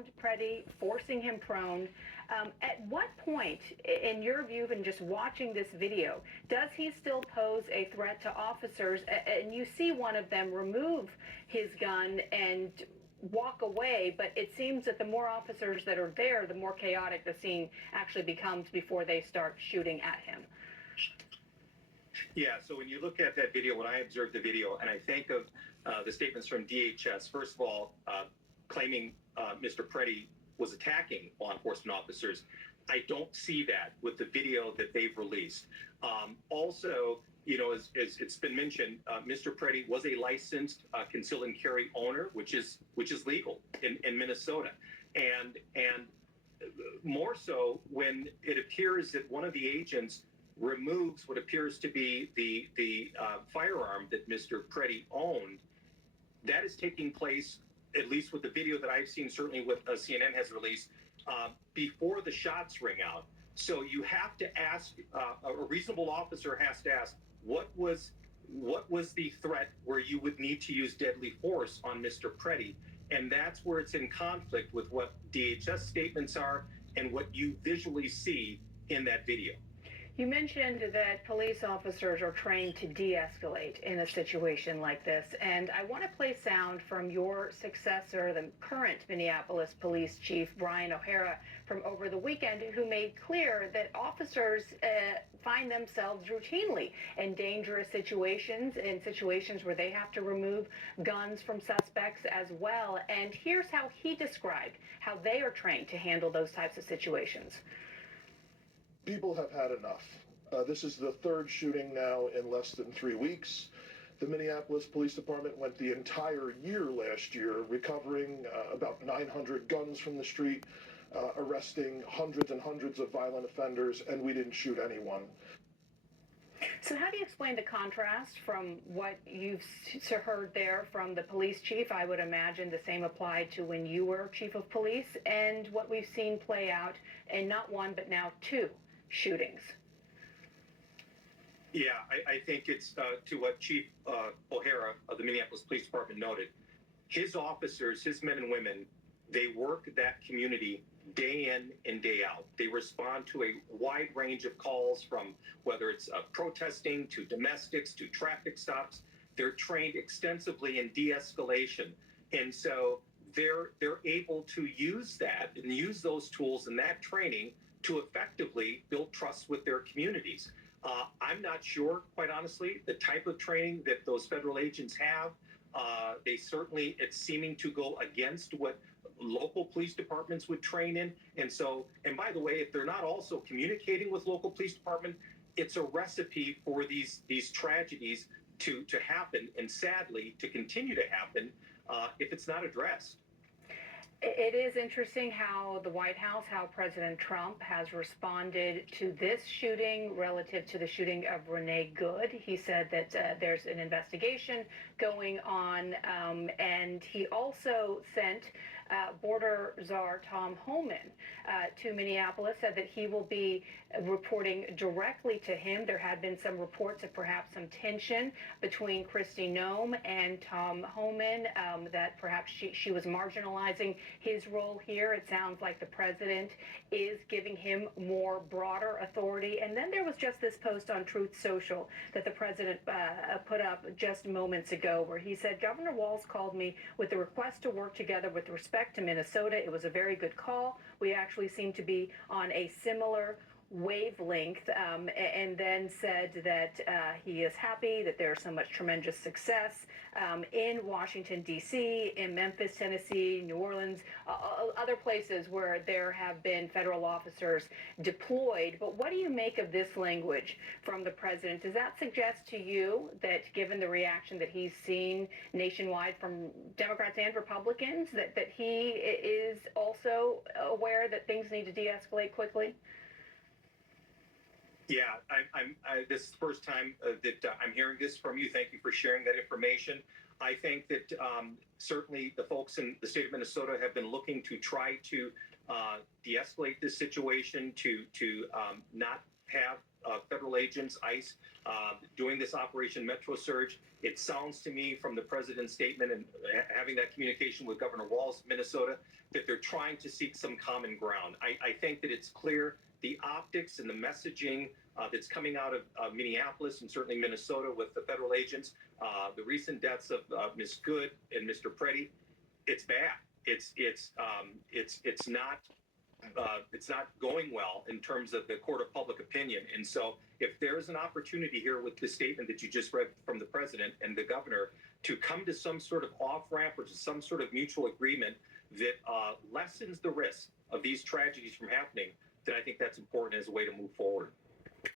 around Preddy, forcing him prone. At what point, in your view, and just watching this video, does he still pose a threat to officers? And you see one of them remove his gun and walk away, but it seems that the more officers that are there, the more chaotic the scene actually becomes before they start shooting at him. Yeah, so when you look at that video, when I observed the video, and I think of the statements from DHS, first of all, claiming Mr. Preddy was attacking law enforcement officers, I don't see that with the video that they've released. Also, you know, as it's been mentioned, Mr. Preddy was a licensed conceal and carry owner, which is legal in Minnesota, and more so when it appears that one of the agents removes what appears to be the firearm that Mr. Preddy owned. That is taking place, at least with the video that I've seen, certainly what CNN has released, before the shots ring out. So you have to ask, a reasonable officer has to ask, what was the threat where you would need to use deadly force on Mr. Preddy? And that's where it's in conflict with what DHS statements are and what you visually see in that video. You mentioned that police officers are trained to de-escalate in a situation like this, and I want to play sound from your successor, the current Minneapolis Police Chief, Brian O'Hara, from over the weekend, who made clear that officers find themselves routinely in dangerous situations, in situations where they have to remove guns from suspects as well. And here's how he described how they are trained to handle those types of situations. People have had enough. This is the third shooting now in less than 3 weeks. The Minneapolis Police Department went the entire year last year recovering about 900 guns from the street, arresting hundreds and hundreds of violent offenders, and we didn't shoot anyone. So how do you explain the contrast from what you've heard there from the police chief? I would imagine the same applied to when you were chief of police, and what we've seen play out in not one but now two shootings. Yeah, I think it's to what Chief O'Hara of the Minneapolis Police Department noted. His officers, his men and women, they work that community day in and day out. They respond to a wide range of calls, from whether it's protesting to domestics to traffic stops. They're trained extensively in de-escalation. And so they're able to use that and use those tools and that training to effectively build trust with their communities. I'm not sure, quite honestly, the type of training that those federal agents have. They certainly, it's seeming to go against what local police departments would train in. And so, and by the way, if they're not also communicating with local police department, it's a recipe for these tragedies to happen, and sadly to continue to happen if it's not addressed. It is interesting how the White House, how President Trump has responded to this shooting relative to the shooting of Renee Good. He said that there's an investigation going on, and he also sent border czar Tom Homan to Minneapolis, said that he will be reporting directly to him. There had been some reports of perhaps some tension between Kristi Noem and Tom Homan, that perhaps she was marginalizing his role here. It sounds like the president is giving him more broader authority. And then there was just this post on Truth Social that the president put up just moments ago, where he said, Governor Walz called me with a request to work together with respect to Minnesota. It was a very good call. We actually seem to be on a similar wavelength, and then said that he is happy that there's so much tremendous success in Washington, D.C., in Memphis, Tennessee, New Orleans, other places where there have been federal officers deployed. But what do you make of this language from the president? Does that suggest to you that, given the reaction that he's seen nationwide from Democrats and Republicans, that he is also aware that things need to de-escalate quickly? Yeah, this is the first time that I'm hearing this from you. Thank you for sharing that information. I think that certainly the folks in the state of Minnesota have been looking to try to de-escalate this situation, to not have federal agents, ICE, doing this Operation Metro Surge. It sounds to me from the president's statement and having that communication with Governor Walz, Minnesota, that they're trying to seek some common ground. I think that it's clear the optics and the messaging that's coming out of Minneapolis and certainly Minnesota with the federal agents, the recent deaths of Ms. Good and Mr. Preddy, it's bad. It's not going well in terms of the court of public opinion. And so if there's an opportunity here with the statement that you just read from the president and the governor to come to some sort of off-ramp or to some sort of mutual agreement that lessens the risk of these tragedies from happening, then I think that's important as a way to move forward.